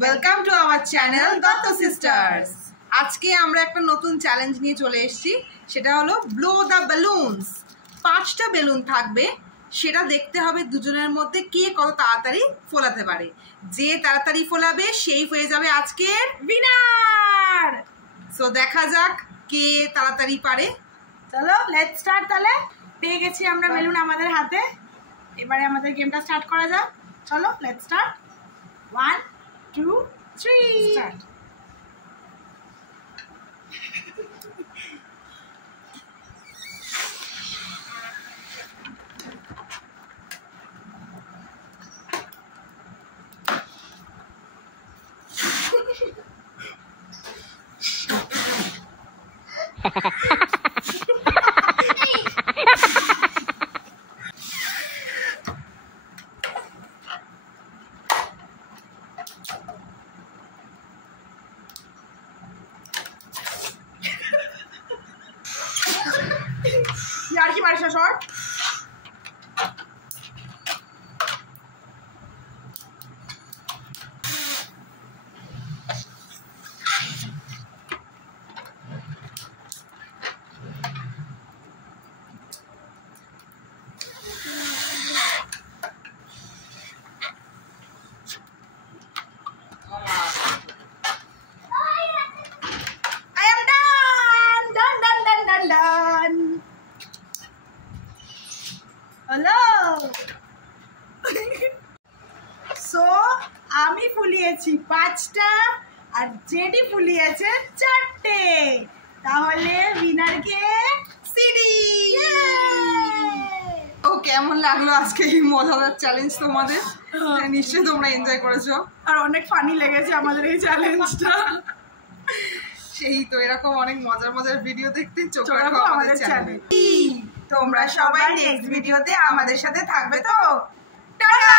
Welcome to our channel Dutta sisters. আজকে আমরা একটা নতুন চ্যালেঞ্জ নিয়ে চলে এসেছি, সেটা হলো ব্লো দ্য বেলুনস। 5টা বেলুন থাকবে, সেটা দেখতে হবে দুজনের মধ্যে কে কত তাড়াতাড়ি ফোলাতে পারে। যে তাড়াতাড়ি ফোলাবে সেই হয়ে যাবে আজকের উইনার। সো দেখা যাক কে তাড়াতাড়ি পারে। চলো লেটস স্টার্ট। তাহলে পেয়ে গেছি আমরা বেলুন আমাদের হাতে, এবারে আমাদের গেমটা স্টার্ট করা যাক। চলো লেটস স্টার্ট। 1 2 3 স্টার্ট। यार की मारिस ना शॉट। হ্যালো সো আমি ফুলিয়েছি 5টা আর জেডি ফুলিয়েছে 4টে। তাহলে উইনারকে সিডি। ও কেমন লাগলো আজকে এই মজাদার চ্যালেঞ্জ তোমাদের? নিশ্চয়ই তোমরা এনজয় করেছো আর অনেক ফানি লেগেছে আমাদের এই চ্যালেঞ্জটা। সেই তো, এরকম অনেক মজার মজার ভিডিও দেখতে চোখ রাখো আমাদের চ্যানেলে। তোমরা সবাই নেক্সট ভিডিওতে আমাদের সাথে থাকবে তো। টাটা।